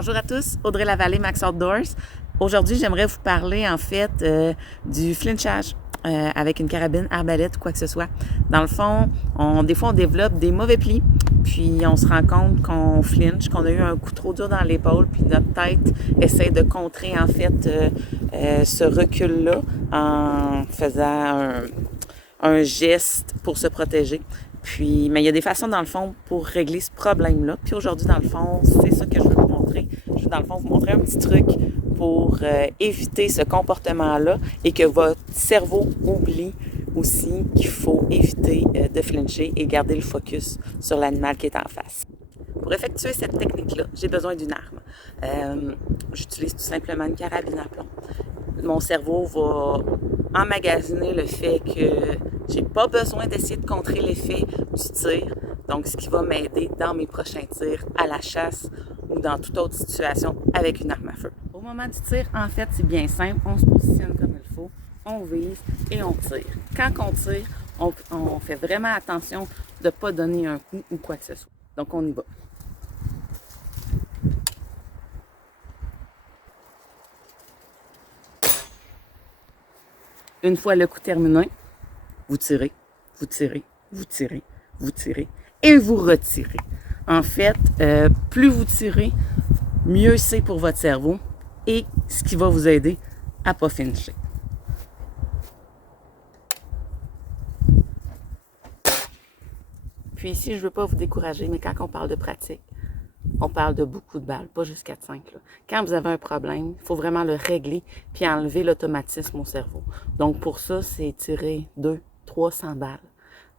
Bonjour à tous, Audrey Lavallée, Max Outdoors. Aujourd'hui, j'aimerais vous parler en fait du flinchage avec une carabine, arbalète ou quoi que ce soit. Dans le fond, des fois on développe des mauvais plis, puis on se rend compte qu'on flinche, qu'on a eu un coup trop dur dans l'épaule, puis notre tête essaie de contrer en fait ce recul-là en faisant un geste pour se protéger. Puis, mais il y a des façons, dans le fond, pour régler ce problème-là. Puis aujourd'hui, dans le fond, c'est ça que je veux vous montrer. Je veux, dans le fond, vous montrer un petit truc pour éviter ce comportement-là et que votre cerveau oublie aussi qu'il faut éviter de flincher et garder le focus sur l'animal qui est en face. Pour effectuer cette technique-là, j'ai besoin d'une arme. J'utilise tout simplement une carabine à plomb. Mon cerveau va emmagasiner le fait que j'ai pas besoin d'essayer de contrer l'effet du tir. Donc, ce qui va m'aider dans mes prochains tirs à la chasse ou dans toute autre situation avec une arme à feu. Au moment du tir, en fait, c'est bien simple. On se positionne comme il faut, on vise et on tire. Quand on tire, on fait vraiment attention de ne pas donner un coup ou quoi que ce soit. Donc, on y va. Une fois le coup terminé, vous tirez, vous tirez, vous tirez, vous tirez et vous retirez. En fait, plus vous tirez, mieux c'est pour votre cerveau et ce qui va vous aider à ne pas flincher. Puis ici, je ne veux pas vous décourager, mais quand on parle de pratique, on parle de beaucoup de balles, pas juste 4-5. Quand vous avez un problème, il faut vraiment le régler puis enlever l'automatisme au cerveau. Donc, pour ça, c'est tirer 200-300 balles.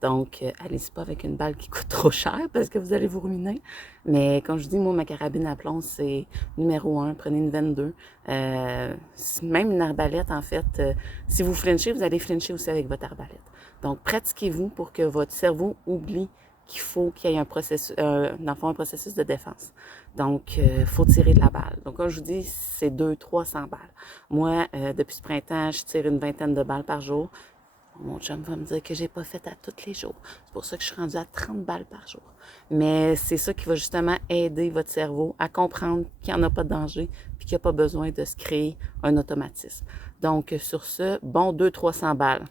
Donc, allez-y pas avec une balle qui coûte trop cher parce que vous allez vous ruiner. Mais comme je dis, moi, ma carabine à plomb, c'est numéro 1. Prenez une 22. Même une arbalète, en fait. Si vous flinchez, vous allez flincher aussi avec votre arbalète. Donc, pratiquez-vous pour que votre cerveau oublie qu'il faut qu'il y ait un processus, dans le fond, un processus de défense. Donc, il faut tirer de la balle. Donc, comme je vous dis, c'est 200-300 balles. Moi, depuis ce printemps, je tire une vingtaine de balles par jour. Mon chum va me dire que j'ai pas fait à tous les jours. C'est pour ça que je suis rendue à 30 balles par jour. Mais c'est ça qui va justement aider votre cerveau à comprendre qu'il n'y en a pas de danger puis qu'il n'y a pas besoin de se créer un automatisme. Donc, sur ce, bon 200-300 balles.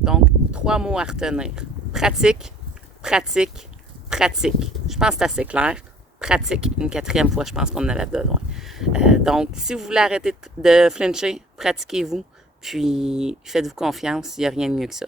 Donc, 3 mots à retenir. Pratique, pratique, pratique. Je pense que c'est assez clair. Pratique. Une 4e fois, je pense qu'on en avait besoin. Donc, si vous voulez arrêter de flincher, pratiquez-vous. Puis, faites-vous confiance, il n'y a rien de mieux que ça.